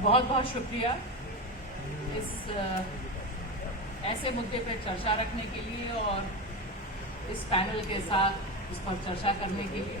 बहुत बहुत शुक्रिया इस ऐसे मुद्दे पर चर्चा रखने के लिए और इस पैनल के साथ इस पर चर्चा करने के लिए।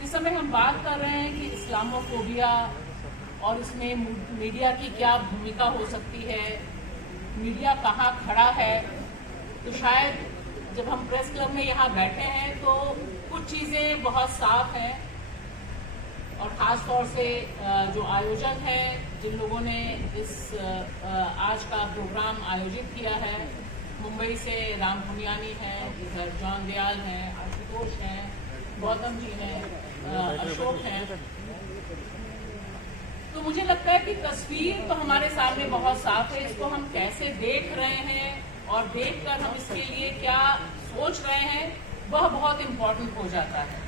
जिस समय हम बात कर रहे हैं कि इस्लामोफोबिया और इसमें मीडिया की क्या भूमिका हो सकती है, मीडिया कहाँ खड़ा है, तो शायद जब हम प्रेस क्लब में यहाँ बैठे हैं तो कुछ चीज़ें बहुत साफ हैं और ख़ास तौर से जो आयोजन है, जिन लोगों ने इस आज का प्रोग्राम आयोजित किया है, मुंबई से राम पुनियानी हैं, इधर जॉन दयाल हैं, आशुतोष हैं, गौतम जी हैं, अशोक हैं। तो मुझे लगता है कि तस्वीर तो हमारे सामने बहुत साफ है। इसको हम कैसे देख रहे हैं और देखकर हम इसके लिए क्या सोच रहे हैं, वह बहुत इम्पोर्टेंट हो जाता है।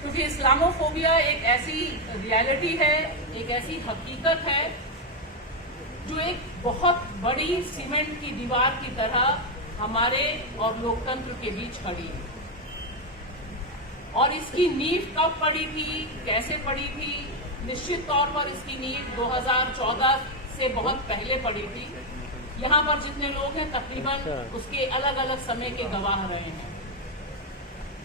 क्योंकि इस्लामोफोबिया एक ऐसी रियलिटी है, एक ऐसी हकीकत है जो एक बहुत बड़ी सीमेंट की दीवार की तरह हमारे और लोकतंत्र के बीच खड़ी है। और इसकी नींव कब पड़ी थी, कैसे पड़ी थी? निश्चित तौर पर इसकी नींव 2014 से बहुत पहले पड़ी थी। यहाँ पर जितने लोग हैं तकरीबन उसके अलग अलग समय के गवाह रहे हैं।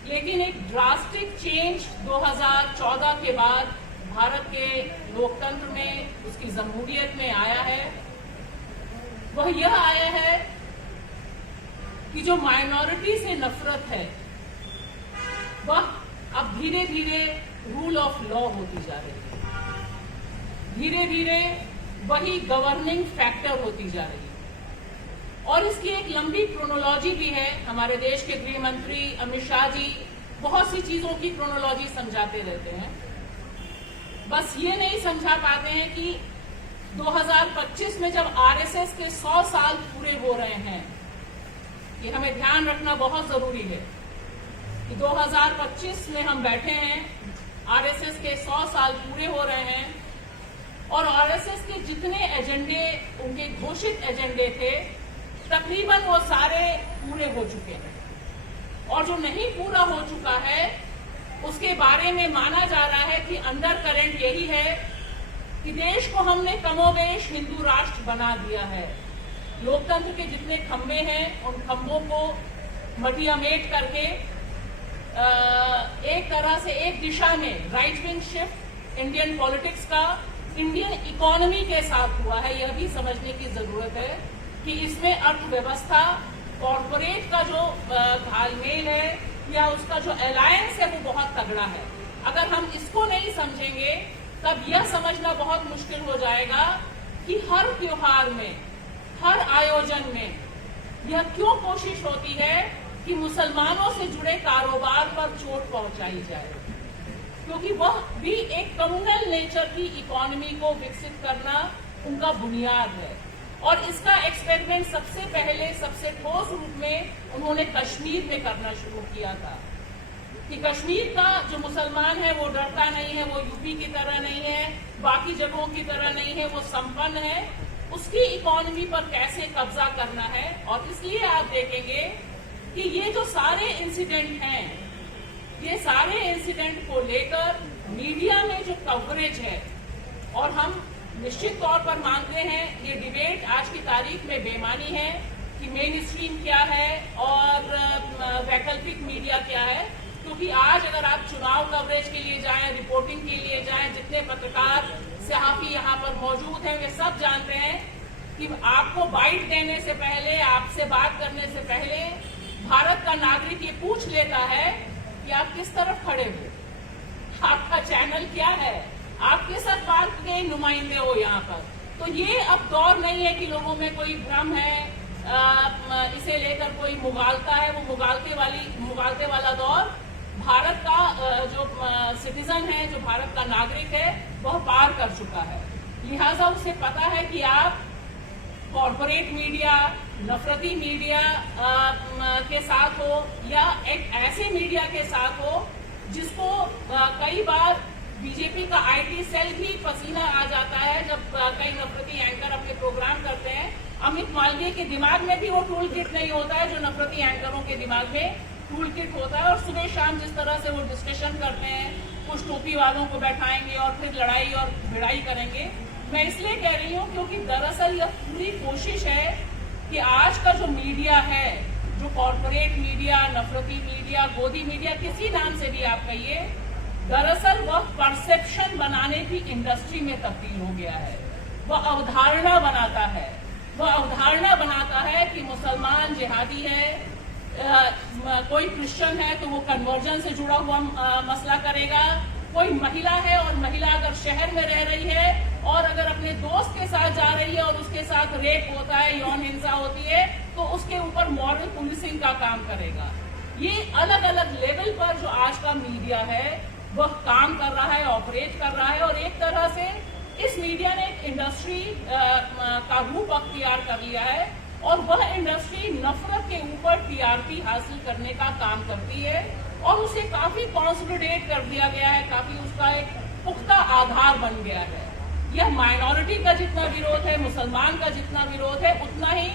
लेकिन एक ड्रास्टिक चेंज 2014 के बाद भारत के लोकतंत्र में, उसकी जमहूरियत में आया है। वह यह आया है कि जो माइनॉरिटी से नफरत है वह अब धीरे धीरे रूल ऑफ लॉ होती जा रही है, धीरे धीरे वही गवर्निंग फैक्टर होती जा रही है। और इसकी एक लंबी क्रोनोलॉजी भी है। हमारे देश के गृह मंत्री अमित शाह जी बहुत सी चीजों की क्रोनोलॉजी समझाते रहते हैं, बस ये नहीं समझा पाते हैं कि 2025 में जब आरएसएस के 100 साल पूरे हो रहे हैं, ये हमें ध्यान रखना बहुत जरूरी है कि 2025 में हम बैठे हैं, आरएसएस के 100 साल पूरे हो रहे हैं और आरएसएस के जितने एजेंडे, उनके घोषित एजेंडे थे, तकरीबन वो सारे पूरे हो चुके हैं। और जो नहीं पूरा हो चुका है उसके बारे में माना जा रहा है कि अंडर करंट यही है कि देश को हमने कमोबेश हिंदू राष्ट्र बना दिया है। लोकतंत्र के जितने खंभे हैं उन खंभों को मटियामेट करके एक तरह से एक दिशा में right wing shift Indian politics का इंडियन इकोनॉमी के साथ हुआ है। यह भी समझने की जरूरत है कि इसमें अर्थव्यवस्था, कॉर्पोरेट का जो घालमेल है या उसका जो अलायंस है वो बहुत तगड़ा है। अगर हम इसको नहीं समझेंगे तब यह समझना बहुत मुश्किल हो जाएगा कि हर त्योहार में, हर आयोजन में यह क्यों कोशिश होती है कि मुसलमानों से जुड़े कारोबार पर चोट पहुंचाई जाए, क्योंकि वह भी एक कम्युनल नेचर की इकोनॉमी को विकसित करना उनका बुनियाद है। और इसका एक्सपेरिमेंट सबसे पहले, सबसे ठोस रूप में उन्होंने कश्मीर में करना शुरू किया था कि कश्मीर का जो मुसलमान है वो डरता नहीं है, वो यूपी की तरह नहीं है, बाकी जगहों की तरह नहीं है, वो संपन्न है, उसकी इकोनॉमी पर कैसे कब्जा करना है। और इसलिए आप देखेंगे कि ये जो सारे इंसिडेंट हैं, ये सारे इंसिडेंट को लेकर मीडिया में जो कवरेज है, और हम निश्चित तौर पर मानते हैं ये डिबेट आज की तारीख में बेमानी है कि मेन स्ट्रीम क्या है और वैकल्पिक मीडिया क्या है। क्योंकि आज अगर आप चुनाव कवरेज के लिए जाएं, रिपोर्टिंग के लिए जाएं, जितने पत्रकार सहाफी यहाँ पर मौजूद हैं वे सब जानते हैं कि आपको बाइट देने से पहले, आपसे बात करने से पहले भारत का नागरिक ये पूछ लेता है कि आप किस तरफ खड़े हो, आपका चैनल क्या है, आप किस अखबार के नुमाइंदे हो यहाँ पर। तो ये अब दौर नहीं है कि लोगों में कोई भ्रम है, इसे लेकर कोई मुगालता है, वो मुगालते वाला दौर भारत का जो सिटीजन है, जो भारत का नागरिक है, वह पार कर चुका है। लिहाजा उसे पता है कि आप कॉर्पोरेट मीडिया, नफरती मीडिया के साथ हो या एक ऐसे मीडिया के साथ हो जिसको कई बार बीजेपी का आईटी सेल भी पसीना आ जाता है जब कई नफरती एंकर अपने प्रोग्राम करते हैं। अमित मालवीय के दिमाग में भी वो टूल किट नहीं होता है जो नफरती एंकरों के दिमाग में टूल किट होता है। और सुबह शाम जिस तरह से वो डिस्कशन करते हैं, कुछ टोपी वालों को बैठाएंगे और फिर लड़ाई और भिड़ाई करेंगे। मैं इसलिए कह रही हूँ क्योंकि दरअसल यह पूरी कोशिश है कि आज का जो मीडिया है, जो कॉर्पोरेट मीडिया, नफरती मीडिया, गोदी मीडिया, किसी नाम से भी आप कहिए, दरअसल वह परसेप्शन बनाने की इंडस्ट्री में तब्दील हो गया है। वह अवधारणा बनाता है, कि मुसलमान जिहादी है, कोई क्रिश्चियन है तो वो कन्वर्जन से जुड़ा हुआ मसला करेगा, कोई महिला है और महिला अगर शहर में रह रही है और अगर अपने दोस्त के साथ जा रही है और उसके साथ रेप होता है, यौन हिंसा होती है, तो उसके ऊपर मॉरल पुलिसिंग का काम करेगा। ये अलग अलग लेवल पर जो आज का मीडिया है वह काम कर रहा है, ऑपरेट कर रहा है, और एक तरह से इस मीडिया ने एक इंडस्ट्री का रूप अख्तियार कर लिया है और वह इंडस्ट्री नफरत के ऊपर टीआरपी हासिल करने का काम करती है और उसे काफी कंसोलिडेट कर दिया गया है, काफी उसका एक पुख्ता आधार बन गया है। यह माइनॉरिटी का जितना विरोध है, मुसलमान का जितना विरोध है, उतना ही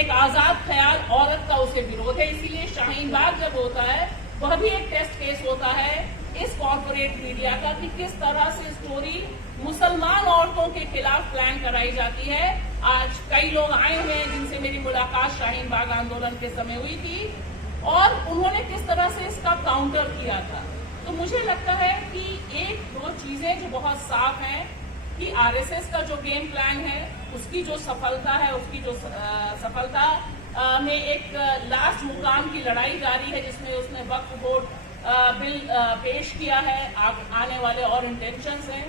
एक आजाद ख्याल औरत का उसे विरोध है। इसीलिए शाहीन बाग जब होता है वह भी एक टेस्ट केस होता है इस कॉर्पोरेट मीडिया का कि किस तरह से स्टोरी मुसलमान औरतों के खिलाफ प्लान कराई जाती है। आज कई लोग आए हुए हैं जिनसे मेरी मुलाकात शाहीन बाग आंदोलन के समय हुई थी और उन्होंने किस तरह से इसका काउंटर किया था। तो मुझे लगता है कि एक दो चीजें जो बहुत साफ हैं कि आरएसएस का जो गेम प्लान है उसकी जो सफलता है, उसकी जो सफलता में एक लास्ट मुकाम की लड़ाई जारी है जिसमें उसने वक्फ बोर्ड बिल पेश किया है, आने वाले और इंटेंशंस हैं।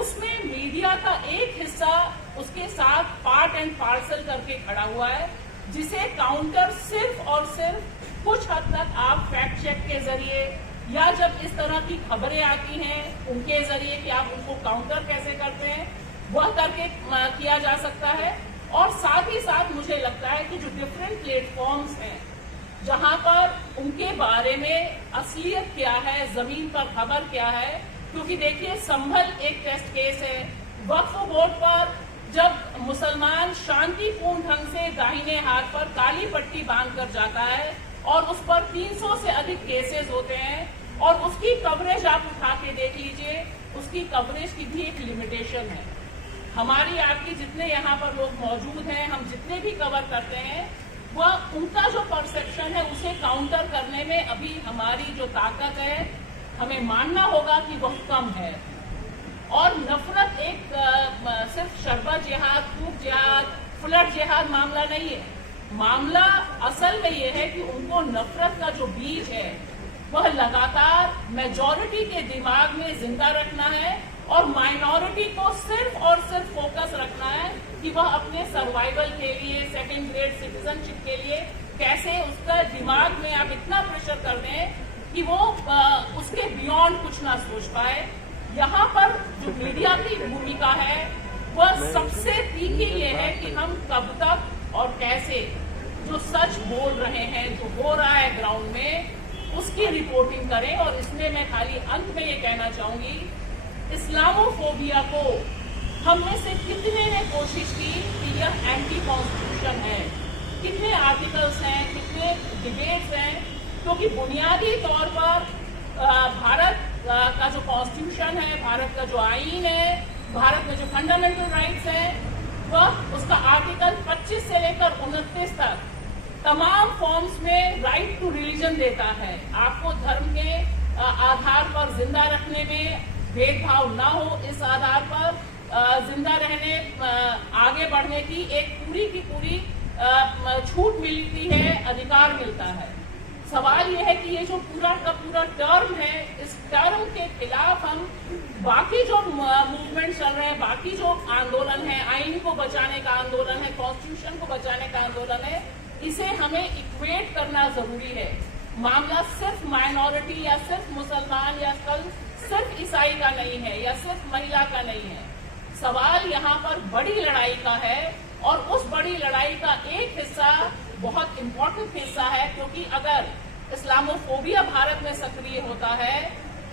उसमें मीडिया का एक हिस्सा उसके साथ पार्ट एंड पार्सल करके खड़ा हुआ है, जिसे काउंटर सिर्फ और सिर्फ कुछ हद तक आप फैक्ट चेक के जरिए या जब इस तरह की खबरें आती हैं उनके जरिए कि आप उनको काउंटर कैसे करते हैं वह करके किया जा सकता है। और साथ ही साथ मुझे लगता है कि जो डिफरेंट प्लेटफॉर्म्स हैं जहां पर उनके बारे में असलियत क्या है, जमीन पर खबर क्या है, क्योंकि देखिए संभल एक टेस्ट केस है। वक्फ बोर्ड पर जब मुसलमान शांतिपूर्ण ढंग से दाहिने हाथ पर काली पट्टी बांधकर जाता है और उस पर 300 से अधिक केसेस होते हैं और उसकी कवरेज आप उठा के देख लीजिए, उसकी कवरेज की भी एक लिमिटेशन है। हमारी आपकी जितने यहाँ पर लोग मौजूद हैं, हम जितने भी कवर करते हैं, वह उनका जो परसेप्शन है उसे काउंटर करने में अभी हमारी जो ताकत है हमें मानना होगा कि वह कम है। और नफरत एक सिर्फ शरबत जिहाद, फूक जिहाद, फ्लड जिहाद मामला नहीं है। मामला असल में यह है कि उनको नफरत का जो बीज है वह लगातार मेजॉरिटी के दिमाग में जिंदा रखना है और माइनॉरिटी को सिर्फ और सिर्फ फोकस रखना है कि वह अपने सर्वाइवल के लिए, सेकंड ग्रेड सिटीजनशिप के लिए कैसे उसका दिमाग में आप इतना प्रेशर कर दें कि वो उसके बियॉन्ड कुछ ना सोच पाए। यहाँ पर जो मीडिया की भूमिका है वह सबसे तीखी ये है कि हम कब तक और कैसे जो सच बोल रहे हैं, जो हो रहा है ग्राउंड में, उसकी रिपोर्टिंग करें। और इसमें मैं खाली अंत में ये कहना चाहूंगी, इस्लामोफोबिया को हम में से कितने ने कोशिश की कि यह एंटी कॉन्स्टिट्यूशन है, कितने आर्टिकल्स हैं, कितने डिबेट्स हैं, क्योंकि बुनियादी तौर पर भारत का जो कॉन्स्टिट्यूशन है, भारत का जो आईन है, भारत में जो फंडामेंटल राइट्स हैं, वह उसका आर्टिकल 25 से लेकर 29 तक तमाम फॉर्म्स में राइट टू रिलीजन देता है। आपको धर्म के आधार पर जिंदा रखने में भेदभाव ना हो, इस आधार पर जिंदा रहने, आगे बढ़ने की एक पूरी की पूरी छूट मिलती है, अधिकार मिलता है। सवाल यह है कि ये जो पूरा का पूरा टर्म है, इस टर्म के खिलाफ हम बाकी जो मूवमेंट चल रहे हैं, बाकी जो आंदोलन है, आईन को बचाने का आंदोलन है, कॉन्स्टिट्यूशन को बचाने का आंदोलन है, इसे हमें इक्वेट करना जरूरी है। मामला सिर्फ माइनॉरिटी या सिर्फ मुसलमान या सिर्फ ईसाई का नहीं है या सिर्फ महिला का नहीं है। सवाल यहाँ पर बड़ी लड़ाई का है और उस बड़ी लड़ाई का एक हिस्सा बहुत इम्पोर्टेंट हिस्सा है, क्योंकि अगर इस्लामोफोबिया भारत में सक्रिय होता है,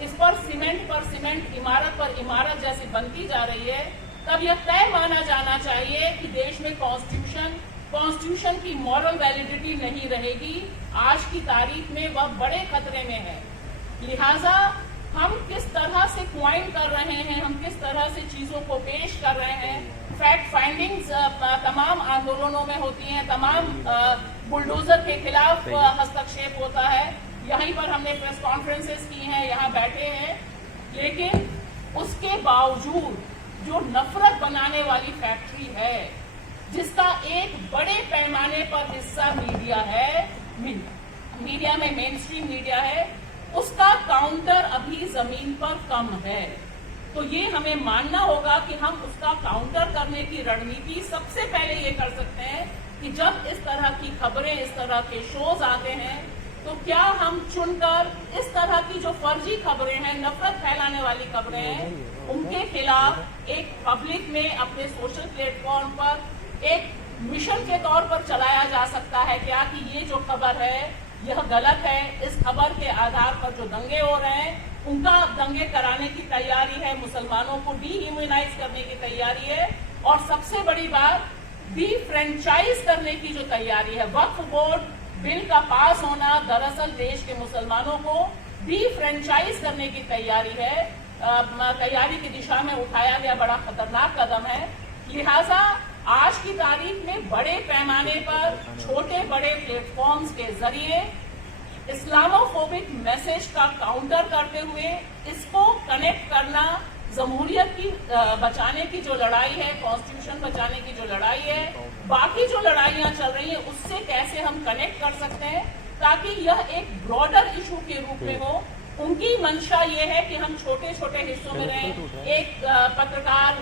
इस पर सीमेंट, इमारत पर इमारत जैसी बनती जा रही है, तब यह तय माना जाना चाहिए कि देश में कॉन्स्टिट्यूशन की मॉरल वैलिडिटी नहीं रहेगी। आज की तारीख में वह बड़े खतरे में है। लिहाजा हम किस तरह से क्वाइन कर रहे हैं, हम किस तरह से चीजों को पेश कर रहे हैं। फैक्ट फाइंडिंग्स तमाम आंदोलनों में होती हैं, तमाम बुलडोजर के खिलाफ हस्तक्षेप होता है। यहीं पर हमने प्रेस कॉन्फ्रेंसेस की हैं, यहाँ बैठे हैं, लेकिन उसके बावजूद जो नफरत बनाने वाली फैक्ट्री है, जिसका एक बड़े पैमाने पर हिस्सा मीडिया है, मीडिया में मेन स्ट्रीम मीडिया है, उसका काउंटर अभी जमीन पर कम है। तो ये हमें मानना होगा कि हम उसका काउंटर करने की रणनीति सबसे पहले ये कर सकते हैं कि जब इस तरह की खबरें, इस तरह के शोज आते हैं, तो क्या हम चुनकर इस तरह की जो फर्जी खबरें हैं, नफरत फैलाने वाली खबरें हैं, उनके खिलाफ एक पब्लिक में अपने सोशल प्लेटफॉर्म पर एक मिशन के तौर पर चलाया जा सकता है क्या कि ये जो खबर है यह गलत है। इस खबर के आधार पर जो दंगे हो रहे हैं, उनका दंगे कराने की तैयारी है, मुसलमानों को डीह्यूमनाइज करने की तैयारी है, और सबसे बड़ी बात डीफ्रेंचाइज करने की जो तैयारी है। वक्फ बोर्ड बिल का पास होना दरअसल देश के मुसलमानों को डीफ्रेंचाइज करने की तैयारी है, तैयारी की दिशा में उठाया गया बड़ा खतरनाक कदम है। लिहाजा आज की तारीख में बड़े पैमाने पर छोटे बड़े प्लेटफॉर्म्स के जरिए इस्लामोफोबिक मैसेज का काउंटर करते हुए इसको कनेक्ट करना, जमहूरियत की बचाने की जो लड़ाई है, कॉन्स्टिट्यूशन बचाने की जो लड़ाई है, बाकी जो लड़ाइयां चल रही हैं, उससे कैसे हम कनेक्ट कर सकते हैं ताकि यह एक ब्रॉडर इशू के रूप में हो। उनकी मंशा ये है कि हम छोटे छोटे हिस्सों में रहें। एक पत्रकार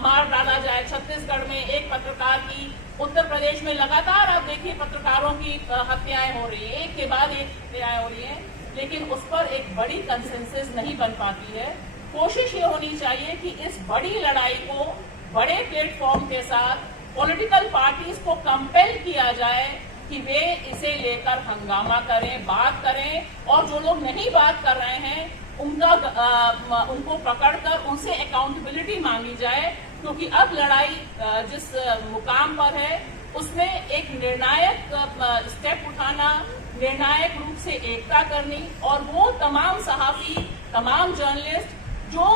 मार डाला जाए छत्तीसगढ़ में, एक पत्रकार की उत्तर प्रदेश में लगातार आप देखिए पत्रकारों की हत्याएं हो रही है, एक के बाद एक हत्याएं हो रही हैं, लेकिन उस पर एक बड़ी कंसेंसस नहीं बन पाती है। कोशिश ये होनी चाहिए कि इस बड़ी लड़ाई को बड़े प्लेटफॉर्म के साथ पॉलिटिकल पार्टीज को कंपेल किया जाए कि वे इसे लेकर हंगामा करें, बात करें, और जो लोग नहीं बात कर रहे हैं उनको पकड़कर उनसे अकाउंटेबिलिटी मांगी जाए, क्योंकि अब लड़ाई जिस मुकाम पर है उसमें एक निर्णायक स्टेप उठाना, निर्णायक रूप से एकता करनी, और वो तमाम सहाफी, तमाम जर्नलिस्ट जो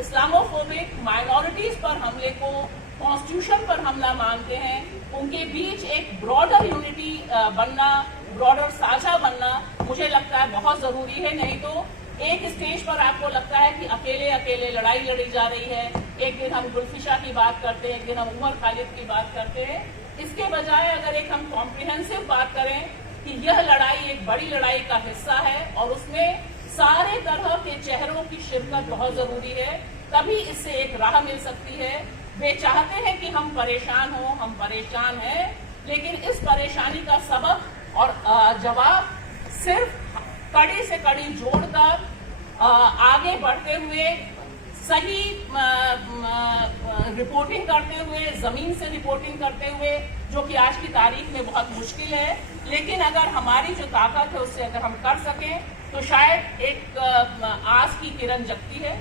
इस्लामोफोबिक माइनॉरिटीज पर हमले को कॉन्स्टिट्यूशन पर हमला मानते हैं, उनके बीच एक ब्रॉडर यूनिटी बनना, ब्रॉडर साझा बनना मुझे लगता है बहुत जरूरी है। नहीं तो एक स्टेज पर आपको लगता है कि अकेले अकेले लड़ाई लड़ी जा रही है। एक दिन हम गुलफिशा की बात करते हैं, एक दिन हम उमर खालिद की बात करते हैं। इसके बजाय अगर एक हम कॉम्प्रिहेंसिव बात करें कि यह लड़ाई एक बड़ी लड़ाई का हिस्सा है और उसमें सारे तरह के चेहरों की शिरकत बहुत जरूरी है, तभी इससे एक राह मिल सकती है। वे चाहते हैं कि हम परेशान हों, हम परेशान हैं, लेकिन इस परेशानी का सबब और जवाब सिर्फ कड़ी से कड़ी जोड़कर आगे बढ़ते हुए, सही रिपोर्टिंग करते हुए, जमीन से रिपोर्टिंग करते हुए, जो कि आज की तारीख में बहुत मुश्किल है, लेकिन अगर हमारी जो ताकत है उससे अगर हम कर सकें तो शायद एक आस की किरण जगती है।